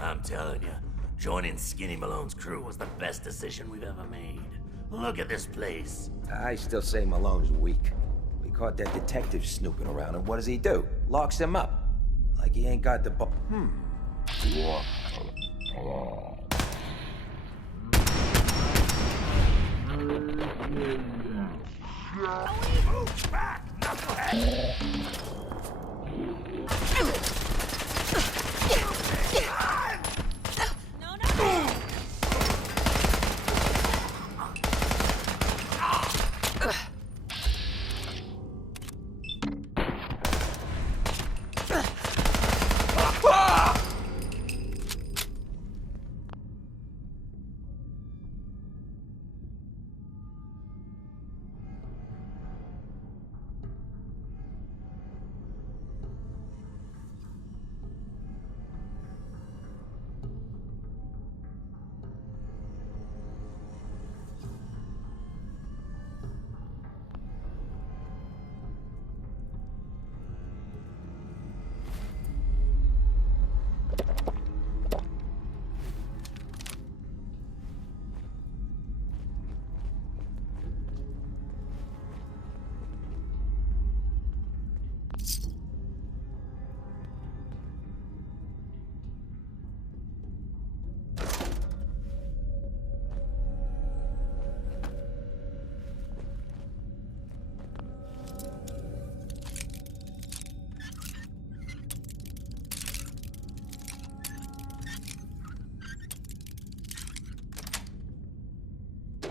I'm telling you, joining Skinny Malone's crew was the best decision we've ever made. Look at this place. I still say Malone's weak. We caught that detective snooping around, and what does he do? Locks him up. Like he ain't got the Move back, knucklehead!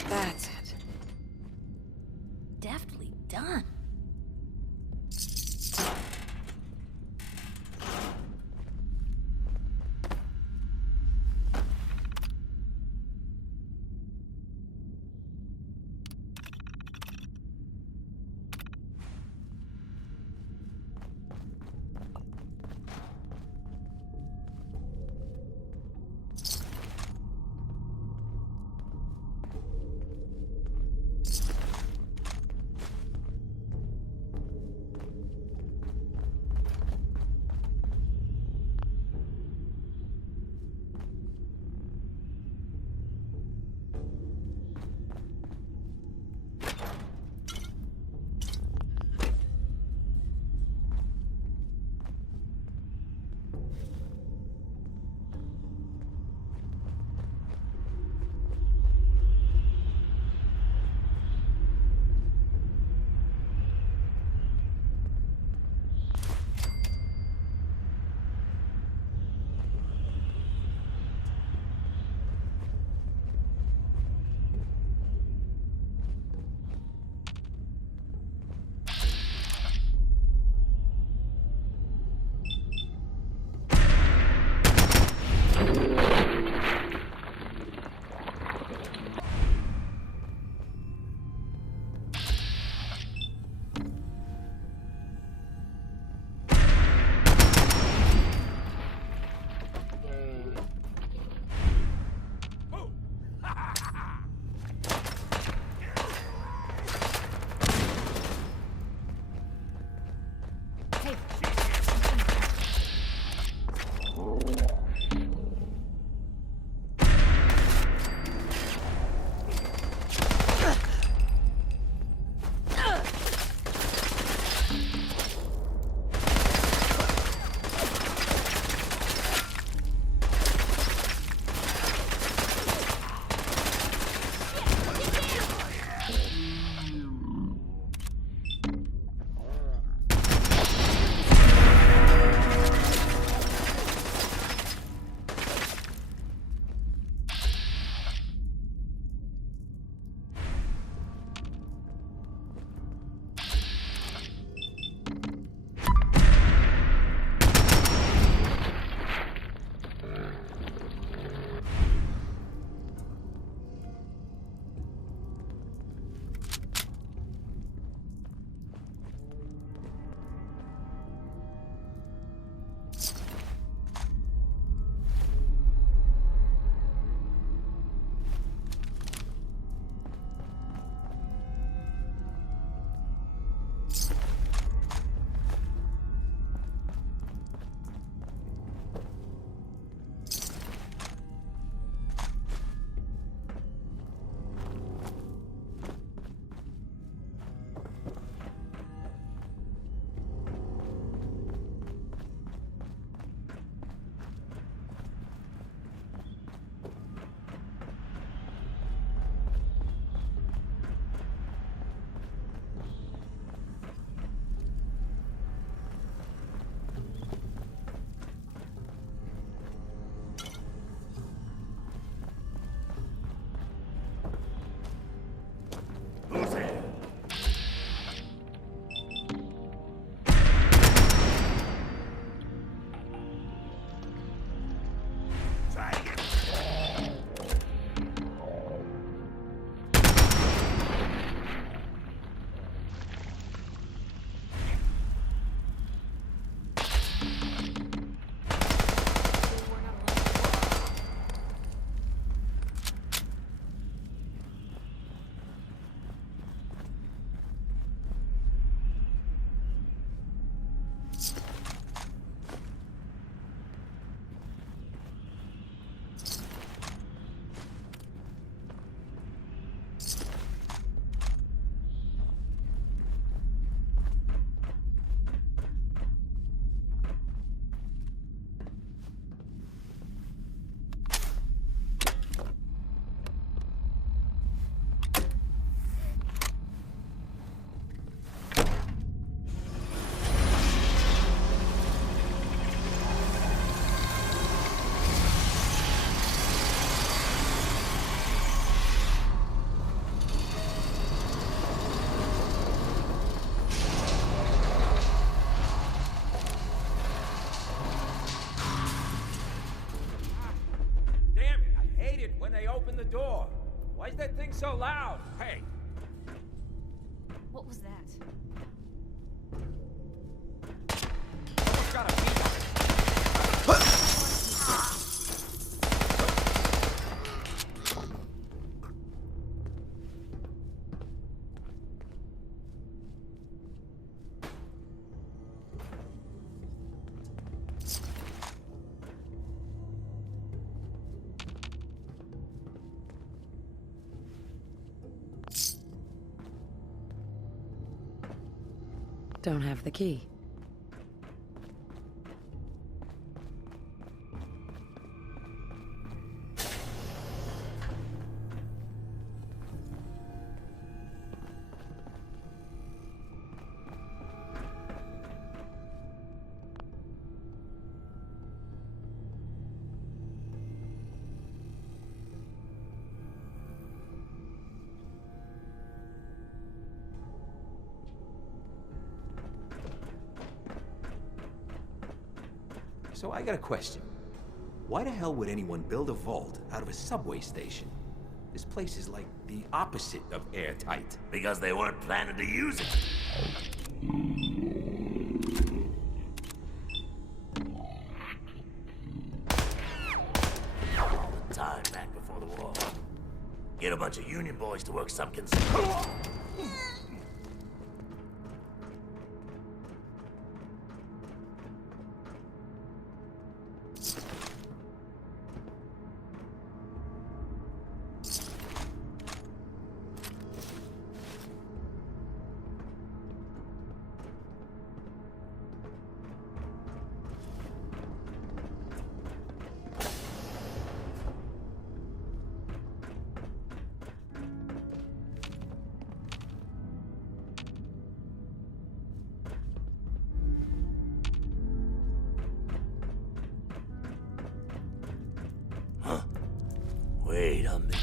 That's it. Deftly done. door. Why is that thing so loud? Hey, What was that? Someone's got a beat on it. Don't have the key. So I got a question. Why the hell would anyone build a vault out of a subway station? This place is like the opposite of airtight. Because they weren't planning to use it. All the time back before the war. Get a bunch of Union boys to work some Wait a minute.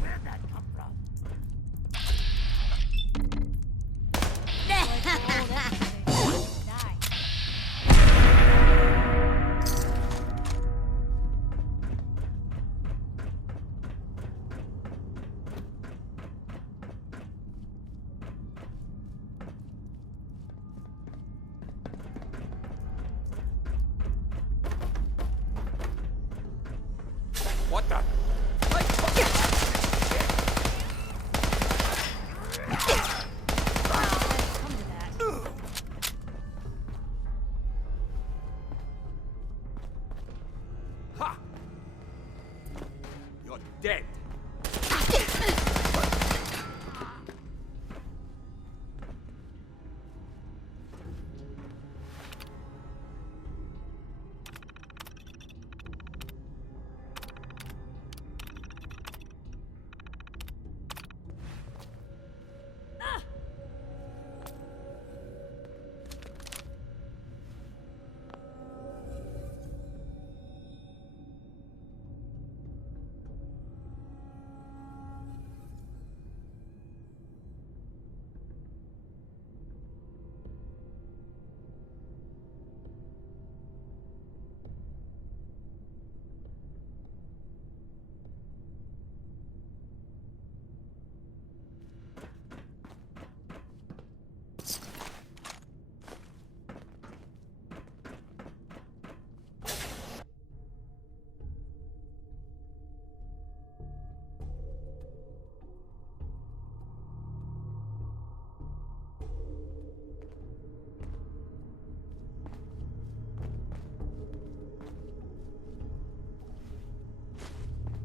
Where'd that come from? What the? Ha! You're dead.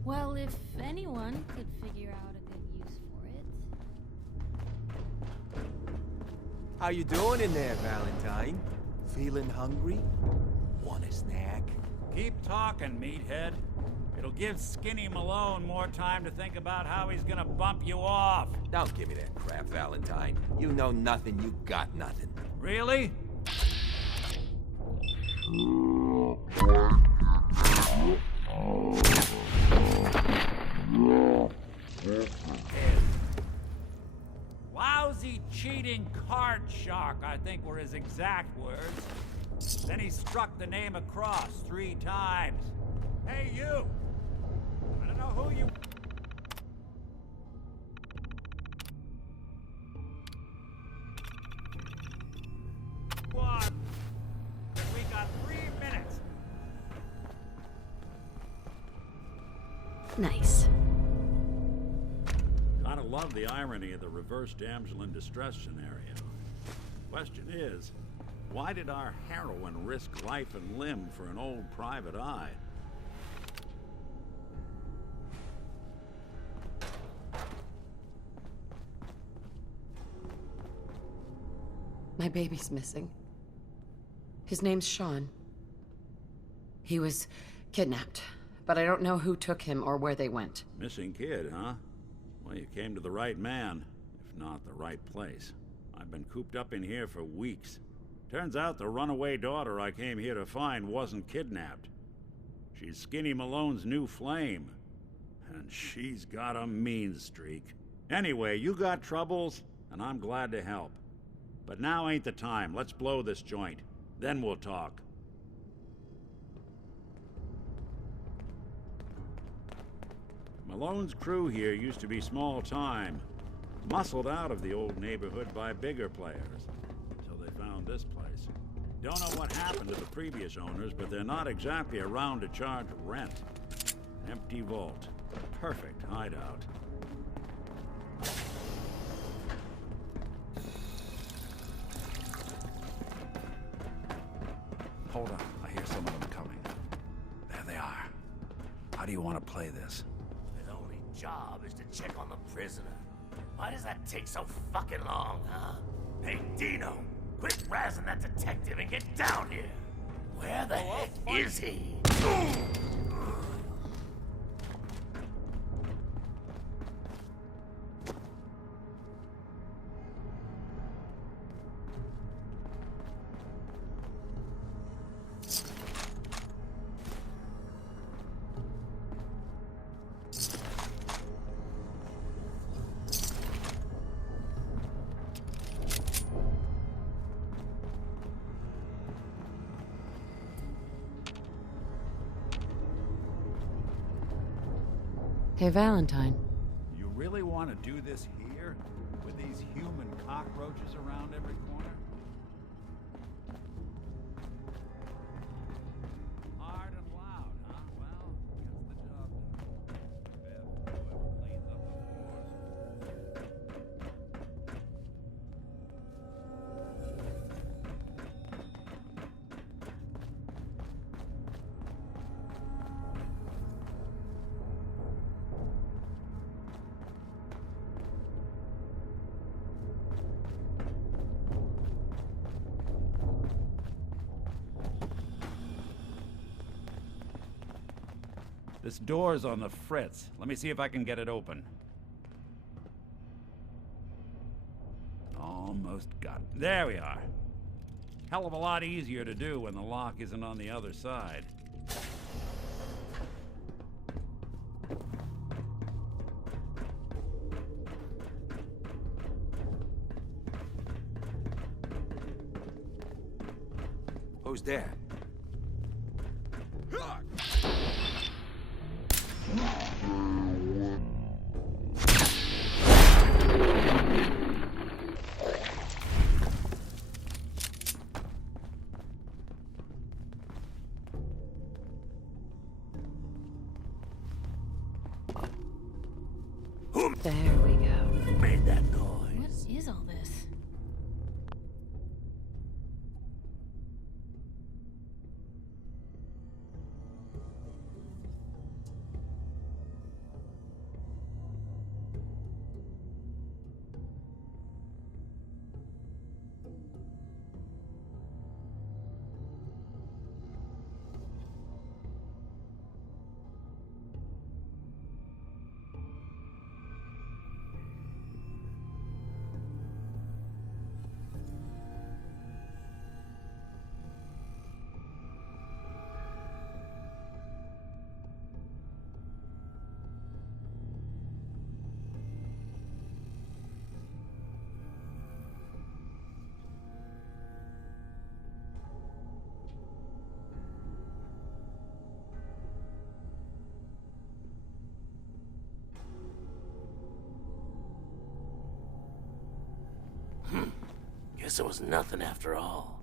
Well, if anyone could figure out a good use for it. How you doing in there, Valentine? Feeling hungry? Want a snack? keep talking, meathead. It'll give Skinny Malone more time to think about how he's gonna bump you off. Don't give me that crap, Valentine. You know nothing, you got nothing. Really? Lousy, cheating card shark, I think were his exact words. Then he struck the name across 3 times. Hey, you! I don't know who you... What? We got 3 minutes. Nice. Gotta love the irony of the reverse damsel in distress scenario. Question is, why did our heroine risk life and limb for an old private eye? My baby's missing. His name's Sean. He was kidnapped, but I don't know who took him or where they went. Missing kid, huh? Well, you came to the right man, if not the right place. I've been cooped up in here for weeks. Turns out the runaway daughter I came here to find wasn't kidnapped. She's Skinny Malone's new flame. And she's got a mean streak. Anyway, you got troubles, and I'm glad to help. But now ain't the time. Let's blow this joint. Then we'll talk. Malone's crew here used to be small time. Muscled out of the old neighborhood by bigger players. Until they found this place. Don't know what happened to the previous owners, but they're not exactly around to charge rent. Empty vault. Perfect hideout. Hold on, I hear some of them coming. There they are. How do you want to play this? His only job is to check on the prisoner. Why does that take so fucking long, huh? Hey, Dino, quit razzing that detective and get down here. Where the heck is he? Hey, Valentine. You really want to do this here? With these human cockroaches around every corner? Hard and loud, huh? Well, gets the job done. Beth, whoever cleans up the floors. This door's on the fritz. Let me see if I can get it open. Almost got it. There we are. Hell of a lot easier to do when the lock isn't on the other side. Who's there? There we go. Who made that noise? What is all this? Guess it was nothing after all.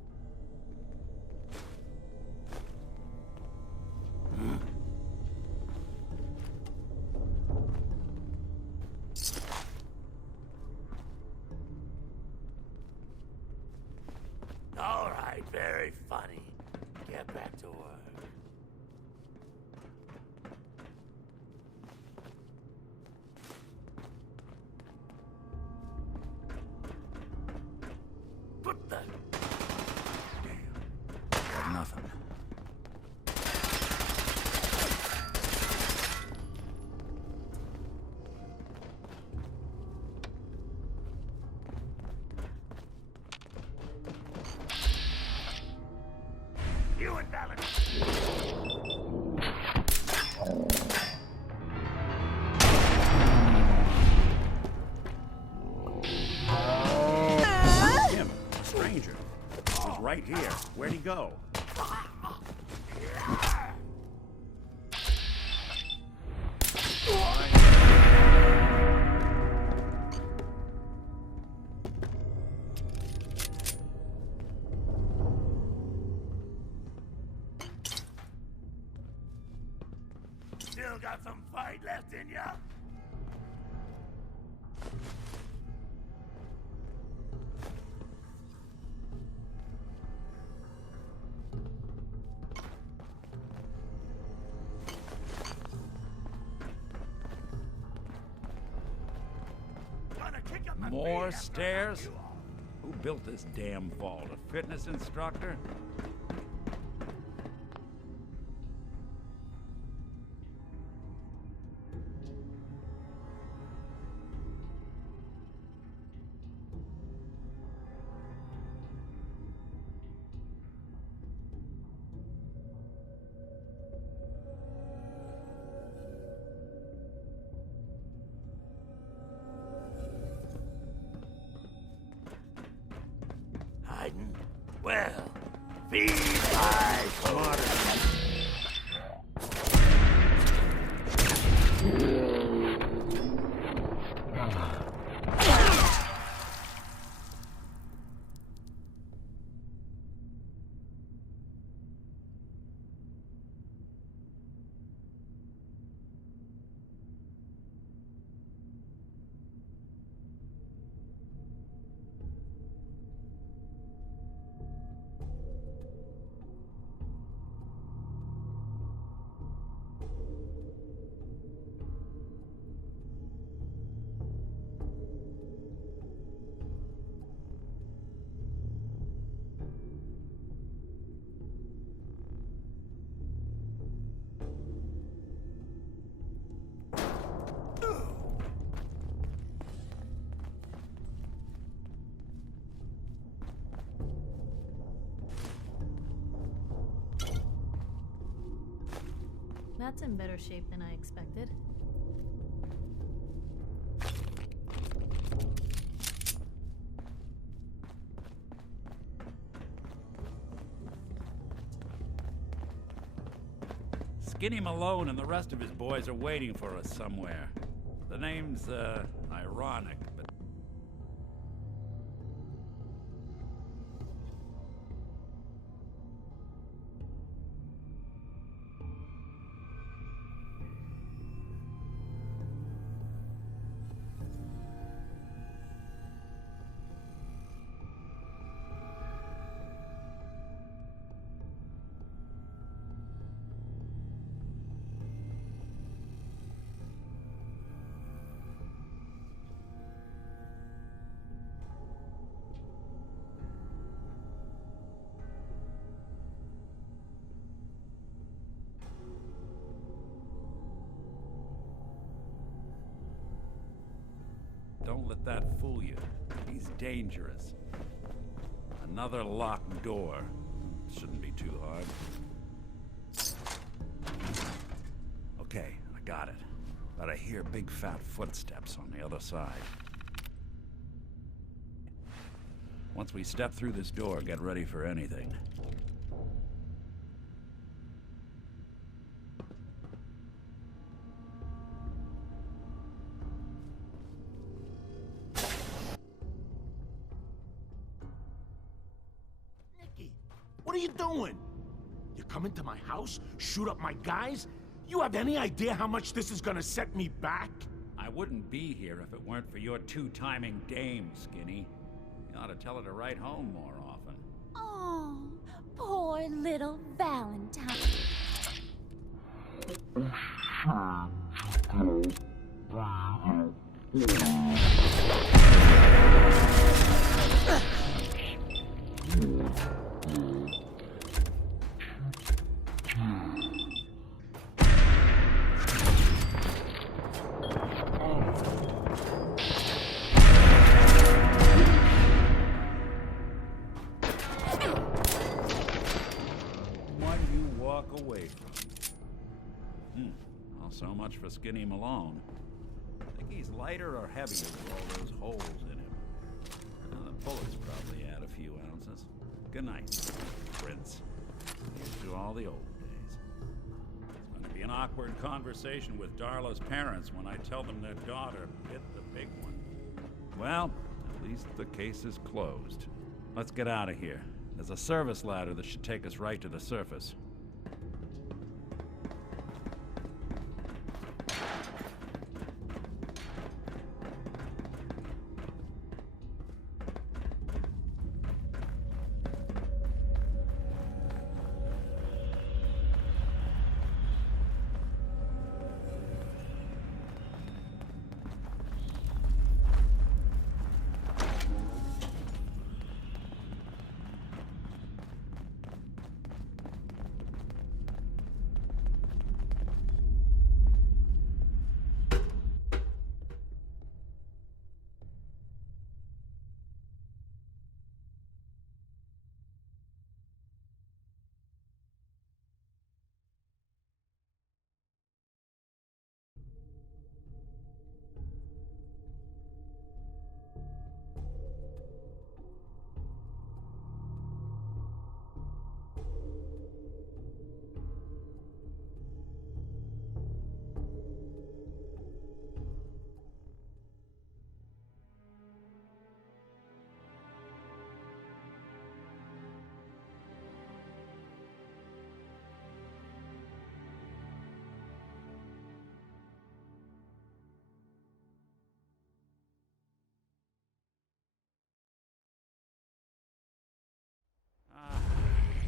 All right, very funny. Get back to work. What the? Got nothing. You and Valentine. Him, a stranger. He was right here. Where'd he go? Still got some fight left in ya? Gonna kick up my More feet after I knock stairs? you off. Who built this damn vault? A fitness instructor? Hiding? Well, feed my smarter. That's in better shape than I expected. Skinny Malone and the rest of his boys are waiting for us somewhere. The name's, ironic, but... Don't let that fool you. He's dangerous. Another locked door. Shouldn't be too hard. Okay, I got it. But I hear big fat footsteps on the other side. Once we step through this door, get ready for anything. are you doing? You come into my house, shoot up my guys? You have any idea how much this is gonna set me back? I wouldn't be here if it weren't for your two-timing dame, Skinny. You ought to tell her to write home more often. Oh, poor little Valentine. One you walk away from. Well, so much for Skinny Malone. Think he's lighter or heavier with all those holes in him? Well, the bullets probably add a few ounces. Good night, Prince. Here's to all the old days. It's going to be an awkward conversation with Darla's parents when I tell them their daughter bit the big one. Well, at least the case is closed. Let's get out of here. There's a service ladder that should take us right to the surface.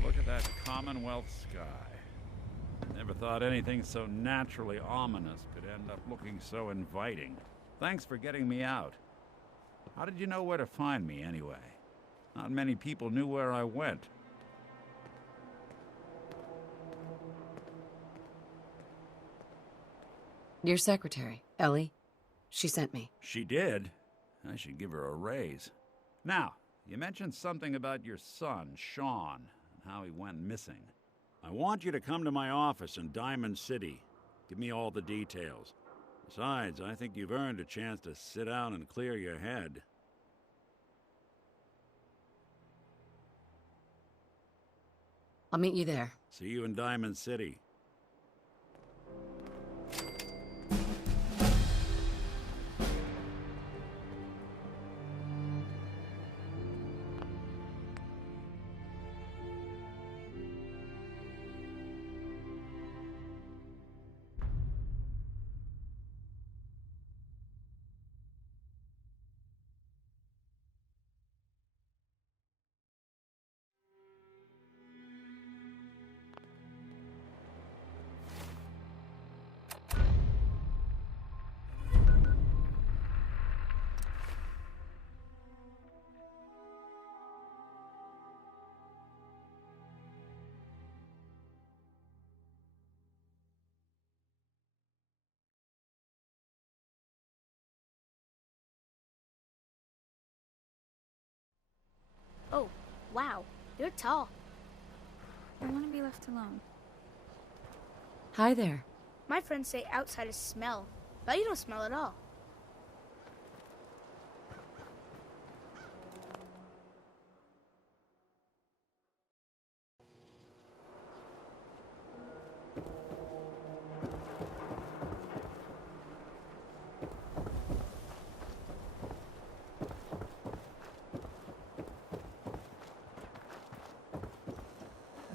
Look at that Commonwealth sky. Never thought anything so naturally ominous could end up looking so inviting. Thanks for getting me out. How did you know where to find me, anyway? Not many people knew where I went. Your secretary, Ellie. She sent me. She did? I should give her a raise. Now, you mentioned something about your son, Sean, and how he went missing. I want you to come to my office in Diamond City. Give me all the details. Besides, I think you've earned a chance to sit down and clear your head. I'll meet you there. See you in Diamond City. Oh, wow. You're tall. I want to be left alone. Hi there. My friends say outsiders smell, but you don't smell at all.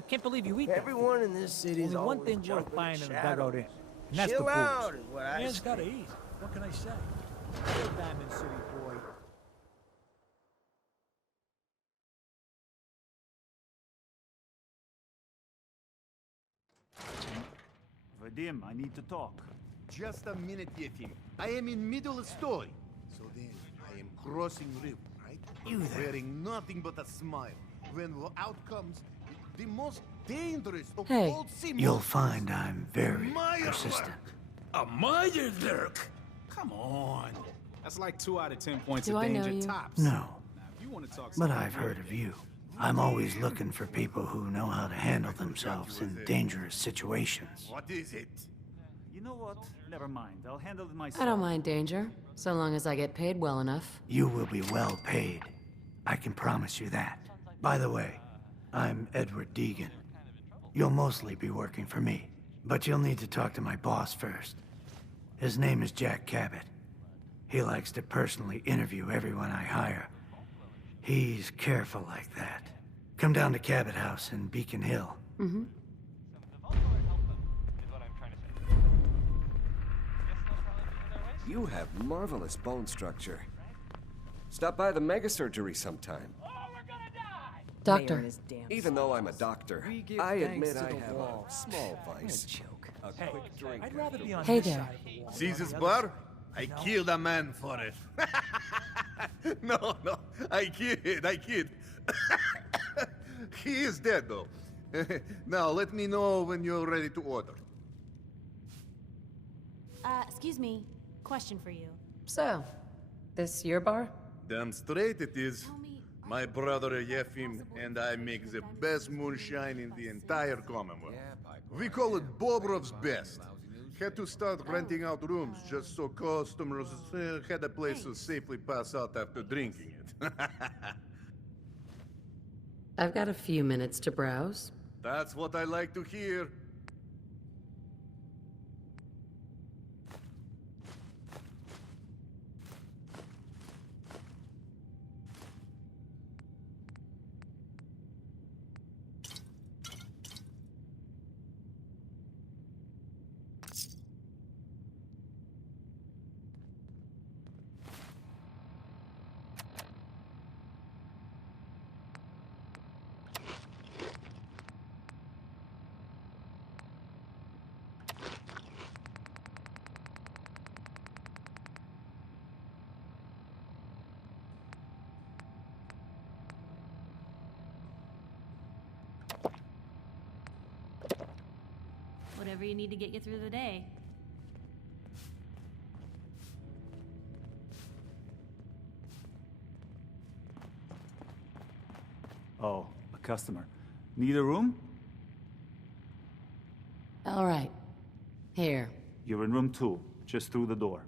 Can't believe you eat that. Everyone in this city is Only one always thing worth jumping buying in a shadows. dugout inn, and that's Chill the booze. out is what I Man's say. gotta eat. What can I say? Hey, Diamond City boy. Vadim, I need to talk. Just a minute, Yefim. I am in middle of story. So then, I am crossing river, right? You there. Wearing nothing but a smile. When out comes the most dangerous of Hey. all symbols. You'll find I'm very Meyerwerk. persistent. A Meyerwerk? Come on. That's like 2 out of 10 points Do of I know danger you? tops. No, Now, if you want to talk but some I've heard of you. I'm always looking for people who know how to handle themselves in dangerous situations. What is it? You know what? Never mind. I'll handle it myself. I don't mind danger, so long as I get paid well enough. You will be well paid. I can promise you that. By the way, I'm Edward Deegan. You'll mostly be working for me, but you'll need to talk to my boss first. His name is Jack Cabot. He likes to personally interview everyone I hire. He's careful like that. Come down to Cabot House in Beacon Hill. Mm-hmm. You have marvelous bone structure. Stop by the mega surgery sometime. Doctor. Even though I'm a doctor, give I thanks admit to I the have wall. a small vice. Joke. A Hey, quick drink. I'd rather be on Hey this there. side of the wall. Caesar's than the other bar? I killed a man for it. No, I kid. He is dead, though. Now, let me know when you're ready to order. Excuse me. Question for you. So, this your bar? Damn straight it is. My brother Yefim and I make the best moonshine in the entire Commonwealth. We call it Bobrov's Best. Had to start renting out rooms just so customers had a place to safely pass out after drinking it. I've got a few minutes to browse. That's what I like to hear. Whatever you need to get you through the day. Oh, a customer. Need a room? All right. Here. You're in room 2, just through the door.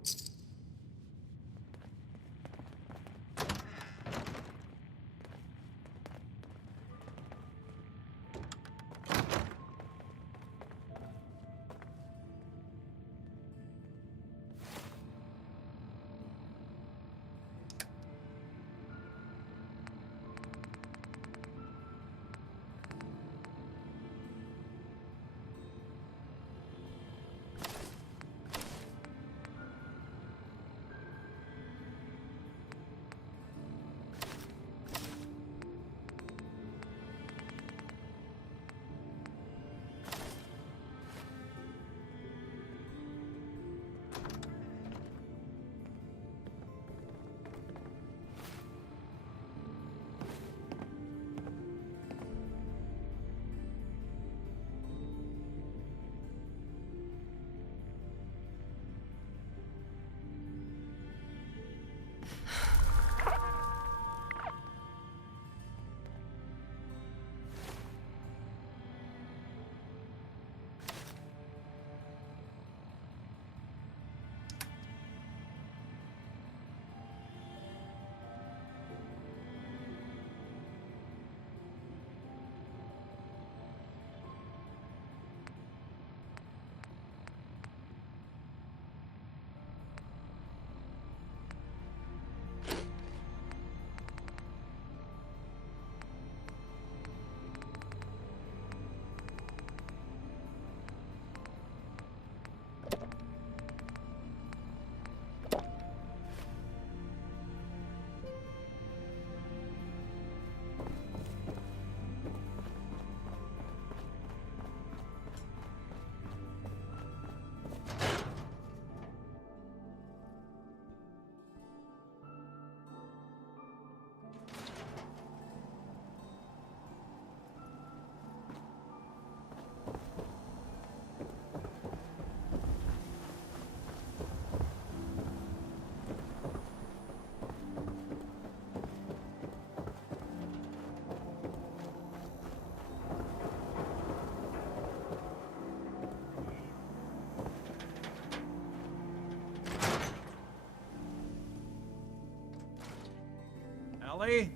Ellie?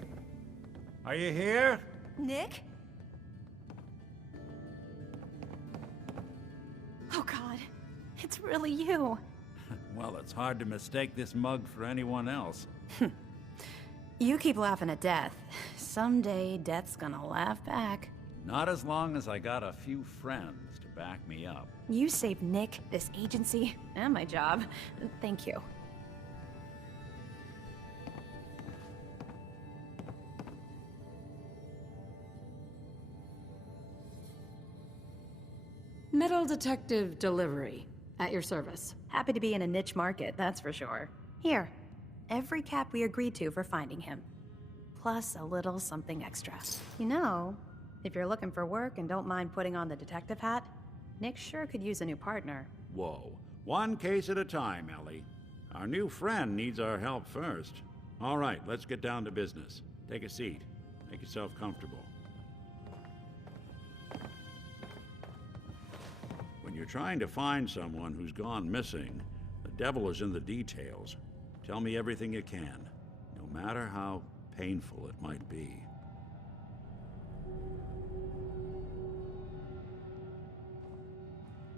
Are you here? Nick? Oh God, it's really you. Well, it's hard to mistake this mug for anyone else. You keep laughing at death. Someday, death's gonna laugh back. Not as long as I got a few friends to back me up. You saved Nick, this agency, and my job. Thank you. Metal detective delivery. At your service. Happy to be in a niche market, that's for sure. Here, every cap we agreed to for finding him. Plus a little something extra. You know, if you're looking for work and don't mind putting on the detective hat, Nick sure could use a new partner. Whoa. One case at a time, Ellie. Our new friend needs our help first. All right, let's get down to business. Take a seat. Make yourself comfortable. When you're trying to find someone who's gone missing, the devil is in the details. Tell me everything you can, no matter how painful it might be.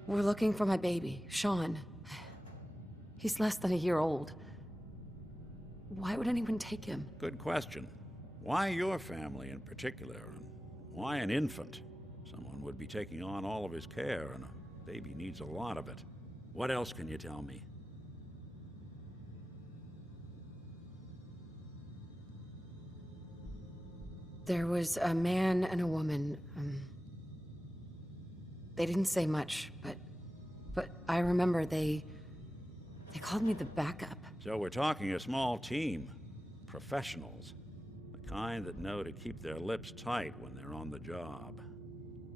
We're looking for my baby, Sean. He's less than a year old. Why would anyone take him? Good question. Why your family in particular? And why an infant? Someone would be taking on all of his care, and a baby needs a lot of it. What else can you tell me? There was a man and a woman. They didn't say much, but I remember they called me the backup. So we're talking a small team. Professionals. The kind that know to keep their lips tight when they're on the job.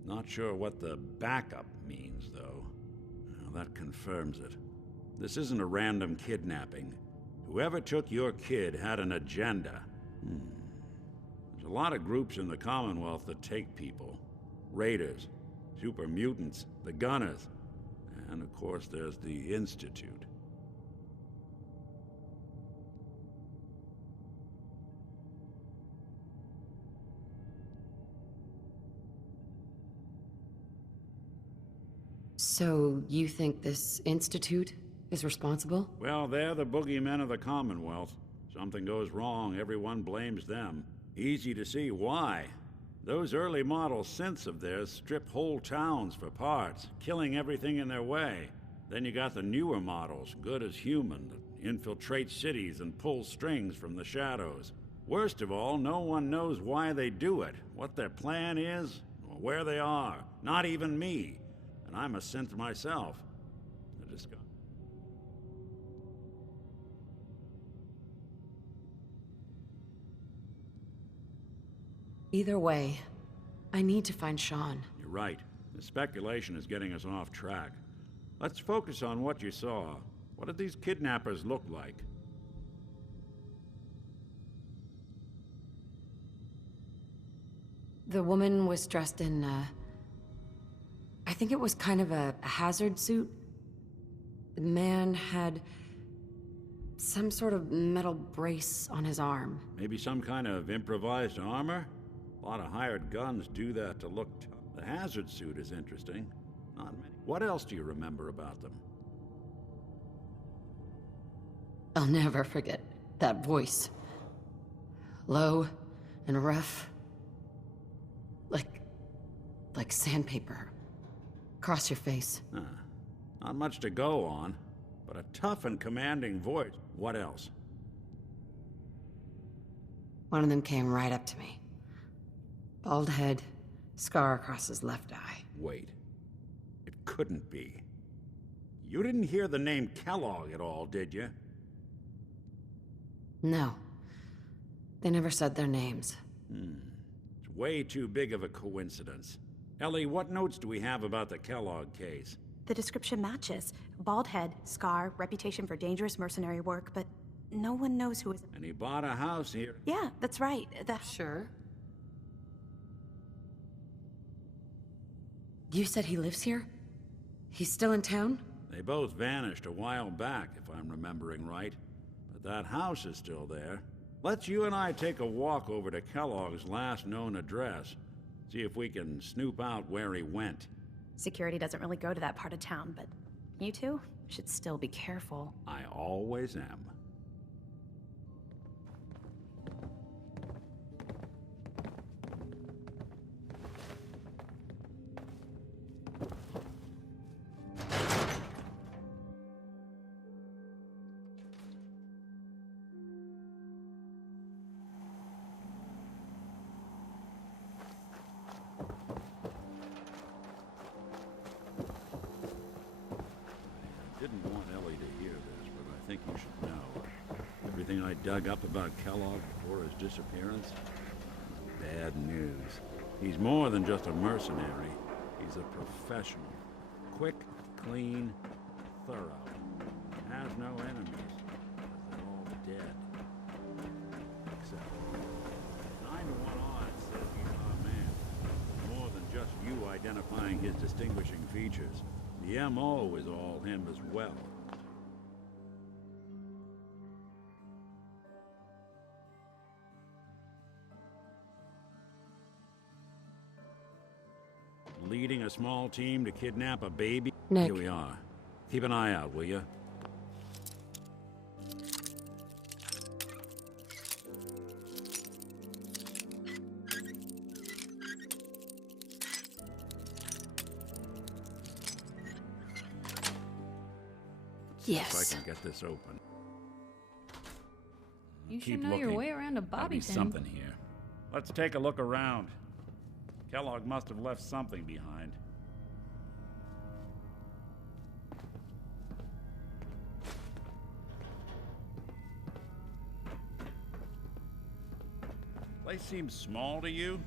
Not sure what the backup means, though. Well, that confirms it. This isn't a random kidnapping. Whoever took your kid had an agenda. There's a lot of groups in the Commonwealth that take people. Raiders, super mutants, the Gunners, and of course there's the Institute. So you think this Institute is responsible? Well, they're the boogeymen of the Commonwealth. Something goes wrong, everyone blames them. Easy to see why. Those early model synths of theirs strip whole towns for parts, killing everything in their way. Then you got the newer models, good as human, that infiltrate cities and pull strings from the shadows. Worst of all, no one knows why they do it, what their plan is, or where they are. Not even me. And I'm a synth myself. Either way, I need to find Sean. You're right. The speculation is getting us off track. Let's focus on what you saw. What did these kidnappers look like? The woman was dressed in, I think it was kind of a hazard suit. The man had some sort of metal brace on his arm. Maybe some kind of improvised armor? A lot of hired guns do that to look tough. The hazard suit is interesting. Not many. What else do you remember about them? I'll never forget that voice. Low and rough. Like sandpaper. Across your face. Not much to go on, but a tough and commanding voice. What else? One of them came right up to me. Bald head, scar across his left eye. Wait. It couldn't be. You didn't hear the name Kellogg at all, did you? No. They never said their names. It's way too big of a coincidence. Ellie, what notes do we have about the Kellogg case? The description matches. Bald head, scar, reputation for dangerous mercenary work, but no one knows who is... And he bought a house here. Yeah, that's right. Sure. You said he lives here? He's still in town? They both vanished a while back, if I'm remembering right. But that house is still there. Let's you and I take a walk over to Kellogg's last known address. See if we can snoop out where he went. Security doesn't really go to that part of town, but you two should still be careful. I always am. Didn't want Ellie to hear this, but I think you should know. Everything I dug up about Kellogg before his disappearance is bad news. He's more than just a mercenary. He's a professional. Quick, clean, thorough. Has no enemies, because they're all dead. Except 9-to-1 odds says he's our man. More than just you identifying his distinguishing features. The M.O. is all him as well. Leading a small team to kidnap a baby? Nick. Here we are. Keep an eye out, will you? Yes. If I can get this open. You Keep should know your looking. way around a Gotta bobby be pin. something here. Let's take a look around. Kellogg must have left something behind. Place seems small to you?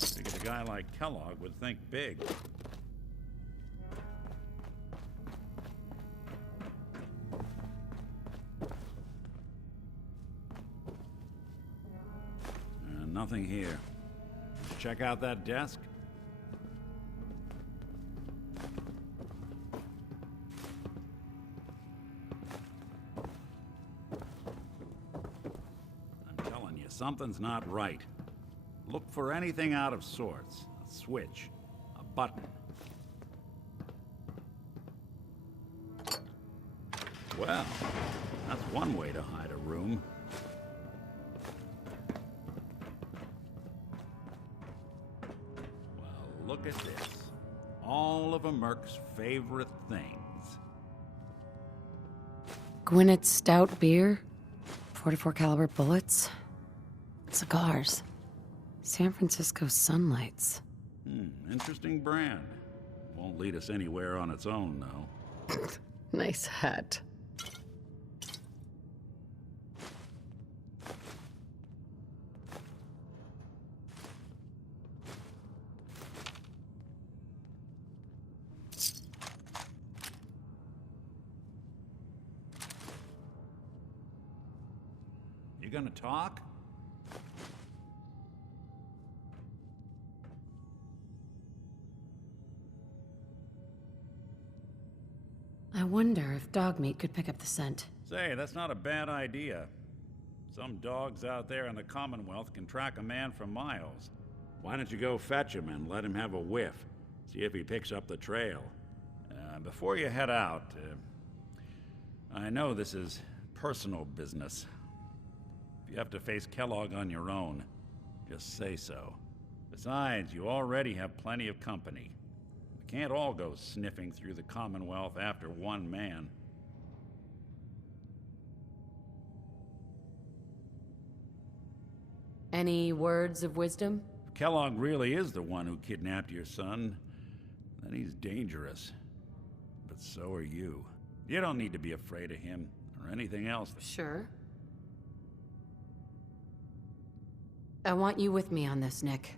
Figured a guy like Kellogg would think big. Nothing here. Check out that desk. I'm telling you, something's not right. Look for anything out of sorts. A switch, a button. Well, that's one way to hide a room. Look at this. All of a Merc's favorite things. Gwinnett Stout beer, 44 caliber bullets, cigars, San Francisco Sunlights. Interesting brand. Won't lead us anywhere on its own, though. Nice hat. You gonna talk? I wonder if dog meat could pick up the scent. Say, that's not a bad idea. Some dogs out there in the Commonwealth can track a man for miles. Why don't you go fetch him and let him have a whiff? See if he picks up the trail. Before you head out, I know this is personal business. If you have to face Kellogg on your own, just say so. Besides, you already have plenty of company. We can't all go sniffing through the Commonwealth after one man. Any words of wisdom? If Kellogg really is the one who kidnapped your son, then he's dangerous. But so are you. You don't need to be afraid of him or anything else. Sure. I want you with me on this, Nick.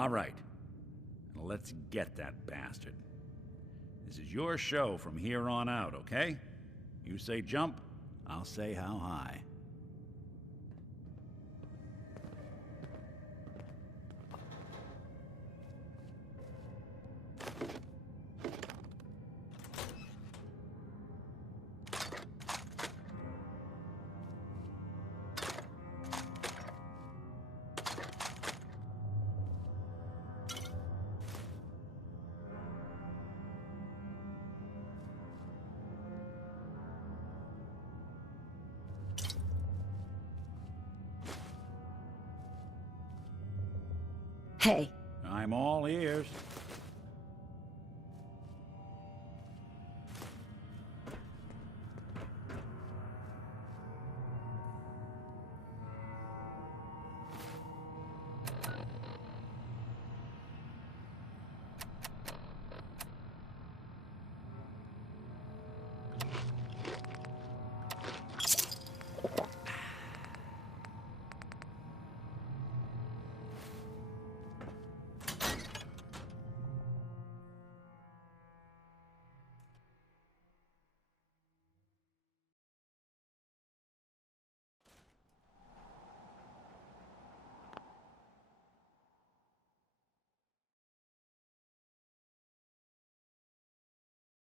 All right. Now let's get that bastard. This is your show from here on out, okay? You say jump, I'll say how high. Hey. I'm all ears.